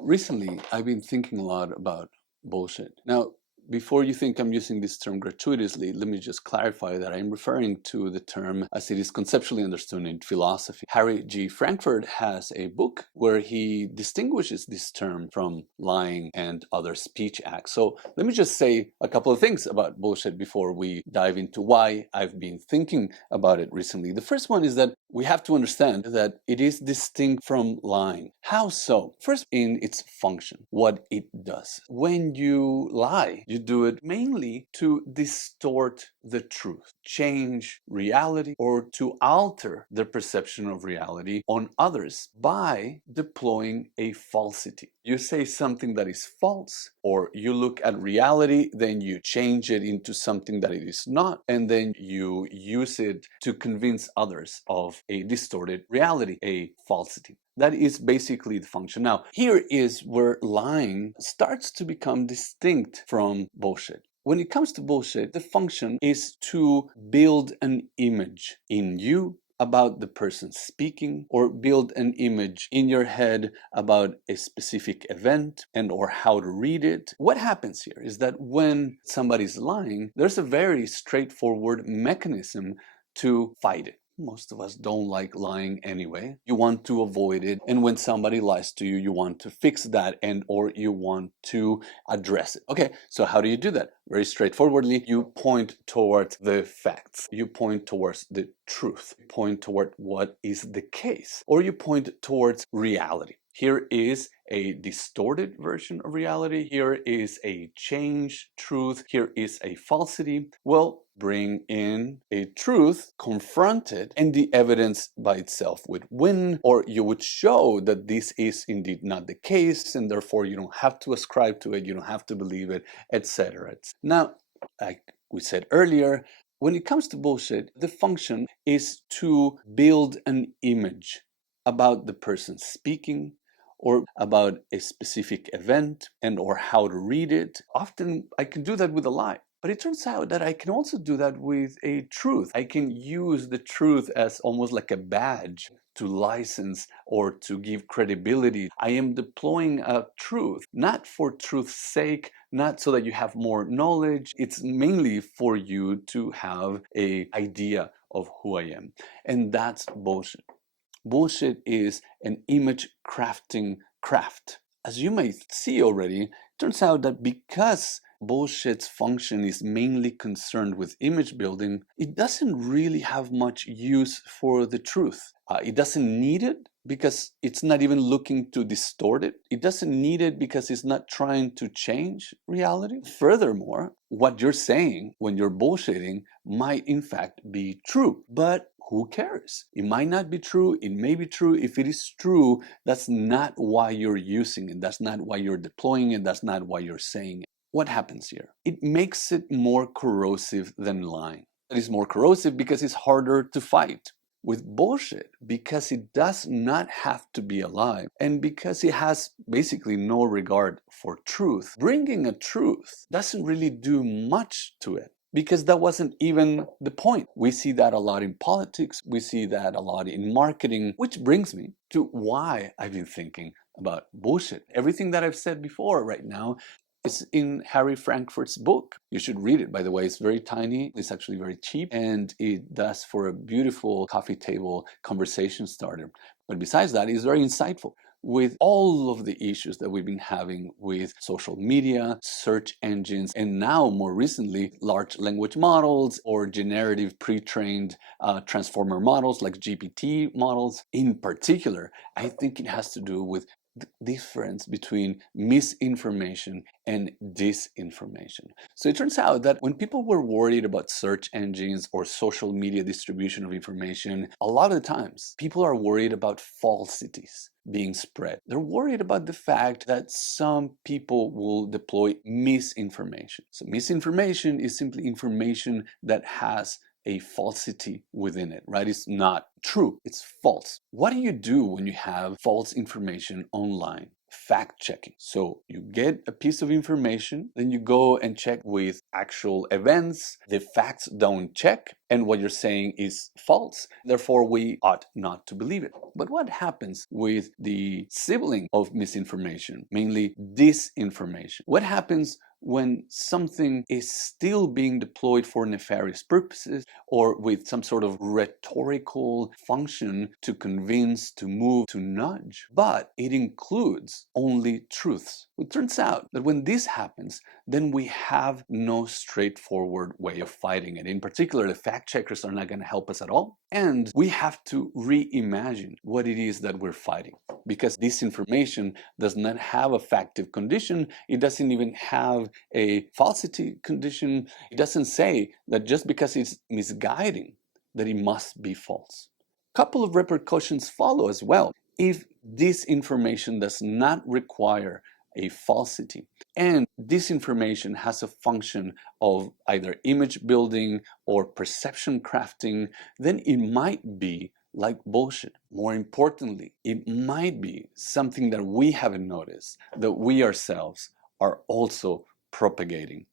Recently, I've been thinking a lot about bullshit. Now, before you think I'm using this term gratuitously, let me just clarify that I'm referring to the term as it is conceptually understood in philosophy. Harry G. Frankfurt has a book where he distinguishes this term from lying and other speech acts. So let me just say a couple of things about bullshit before we dive into why I've been thinking about it recently. The first one is that we have to understand that it is distinct from lying. How so? First, in its function, what it does. When you lie, you do it mainly to distort the truth, change reality, or to alter the perception of reality on others by deploying a falsity. You say something that is false, or you look at reality, then you change it into something that it is not, and then you use it to convince others of a distorted reality, a falsity. That is basically the function. Now, here is where lying starts to become distinct from bullshit. When it comes to bullshit, the function is to build an image in you about the person speaking, or build an image in your head about a specific event and or how to read it. What happens here is that when somebody's lying, there's a very straightforward mechanism to fight it. Most of us don't like lying anyway. You want to avoid it, and when somebody lies to you, you want to fix that and or you want to address it. Okay, so how do you do that? Very straightforwardly, you point towards the facts. You point towards the truth. You point toward what is the case, or you point towards reality. Here is a distorted version of reality. Here is a changed truth. Here is a falsity. Well, bring in a truth, confront it, and the evidence by itself would win, or you would show that this is indeed not the case, and therefore you don't have to ascribe to it, you don't have to believe it, etc. Now, like we said earlier, when it comes to bullshit, the function is to build an image about the person speaking, or about a specific event and or how to read it. Often I can do that with a lie. But it turns out that I can also do that with a truth. I can use the truth as almost like a badge to license or to give credibility. I am deploying a truth, not for truth's sake, not so that you have more knowledge. It's mainly for you to have an idea of who I am. And that's bullshit. Bullshit is an image crafting craft. As you may see already, it turns out that because bullshit's function is mainly concerned with image building, it doesn't really have much use for the truth. It doesn't need it because it's not even looking to distort it. It doesn't need it because it's not trying to change reality. Furthermore, what you're saying when you're bullshitting might in fact be true, but who cares? It might not be true. It may be true. If it is true, that's not why you're using it. That's not why you're deploying it. That's not why you're saying it. What happens here? It makes it more corrosive than lying. It is more corrosive because it's harder to fight. With bullshit, because it does not have to be a lie, and because it has basically no regard for truth, bringing a truth doesn't really do much to it, because that wasn't even the point. We see that a lot in politics, we see that a lot in marketing, which brings me to why I've been thinking about bullshit. Everything that I've said before right now is in Harry Frankfurt's book. You should read it, by the way. It's very tiny, it's actually very cheap, and it does for a beautiful coffee table conversation starter. But besides that, it's very insightful. With all of the issues that we've been having with social media, search engines, and now more recently, large language models or generative pre-trained transformer models like GPT models in particular, I think it has to do with the difference between misinformation and disinformation. So it turns out that when people were worried about search engines or social media distribution of information, a lot of the times people are worried about falsities being spread. They're worried about the fact that some people will deploy misinformation. So misinformation is simply information that has a falsity within it, right? It's not true, it's false. What do you do when you have false information online? fact checking. So you get a piece of information, then you go and check with actual events. The facts don't check, and what you're saying is false. Therefore, we ought not to believe it. But what happens with the sibling of misinformation, mainly disinformation? What happens when something is still being deployed for nefarious purposes or with some sort of rhetorical function to convince, to move, to nudge, but it includes only truths? It turns out that when this happens, then we have no straightforward way of fighting it. In particular, the fact checkers are not going to help us at all. And we have to reimagine what it is that we're fighting, because disinformation does not have a factive condition. It doesn't even have a falsity condition. It doesn't say that just because it's misguiding that it must be false. A couple of repercussions follow as well. If disinformation does not require a falsity, and disinformation has a function of either image building or perception crafting, then it might be like bullshit. More importantly, it might be something that we haven't noticed, that we ourselves are also propagating.